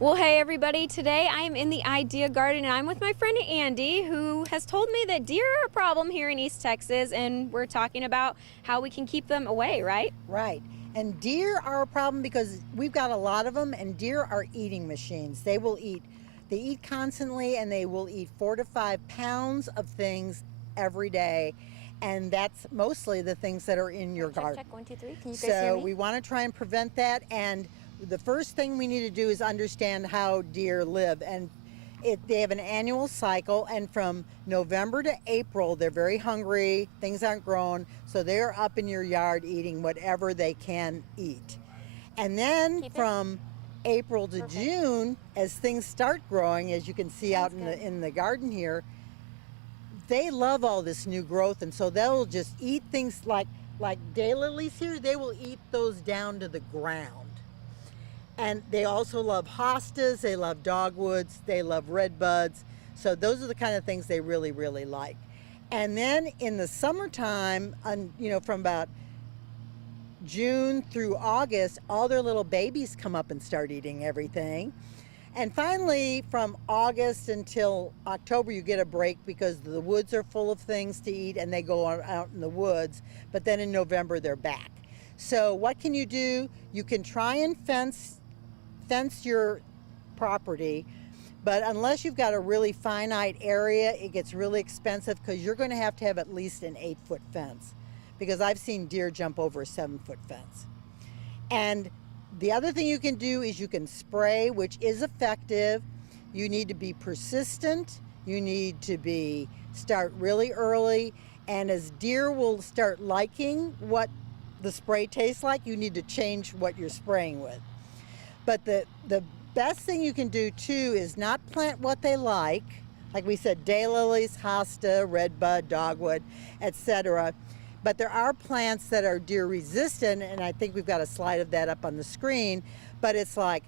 Well, hey everybody, today I am in the Idea Garden and I'm with my friend Andy, who has told me that deer are a problem here in East Texas, and we're talking about how we can keep them away, right? Right. And deer are a problem because we've got a lot of them, and deer are eating machines. They eat constantly, and they will eat 4 to 5 pounds of things every day. And that's mostly the things that are in your garden. Check, 1, 2, 3. Can you guys hear So me? we want to try and prevent that. And the first thing we need to do is understand how deer live. And they have an annual cycle, and from November to April, they're very hungry. Things aren't grown, so they're up in your yard eating whatever they can eat. And then from April to June, as things start growing, as you can see out in the garden here, they love all this new growth, and so they'll just eat things like daylilies here. They will eat those down to the ground. And they also love hostas, they love dogwoods, they love redbuds. So those are the kind of things they really, really like. And then in the summertime, from about June through August, all their little babies come up and start eating everything. And finally, from August until October, you get a break because the woods are full of things to eat and they go out in the woods. But then in November, they're back. So what can you do? You can try and fence your property, but unless you've got a really finite area, it gets really expensive because you're going to have at least an 8-foot fence, because I've seen deer jump over a 7-foot fence. And the other thing you can do is you can spray, which is effective. You need to be persistent. You need to start really early, and as deer will start liking what the spray tastes like, you need to change what you're spraying with. But the best thing you can do too is not plant what they like we said, daylilies, hosta, redbud, dogwood, etc. But there are plants that are deer resistant, and I think we've got a slide of that up on the screen. But it's like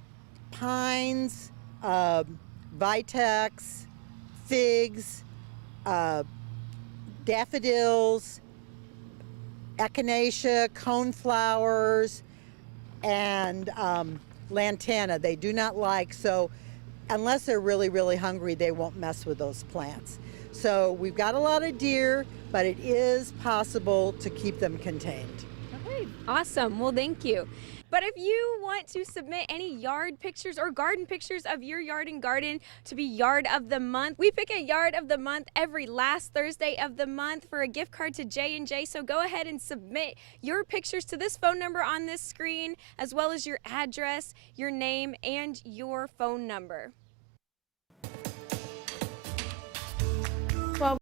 pines, vitex, figs, daffodils, echinacea, coneflowers, and lantana they do not like. So unless they're really, really hungry, they won't mess with those plants. So we've got a lot of deer, but it is possible to keep them contained. Okay, awesome. Well, thank you. But if you want to submit any yard pictures or garden pictures of your yard and garden to be Yard of the Month, we pick a Yard of the Month every last Thursday of the month for a gift card to J&J. So go ahead and submit your pictures to this phone number on this screen, as well as your address, your name, and your phone number.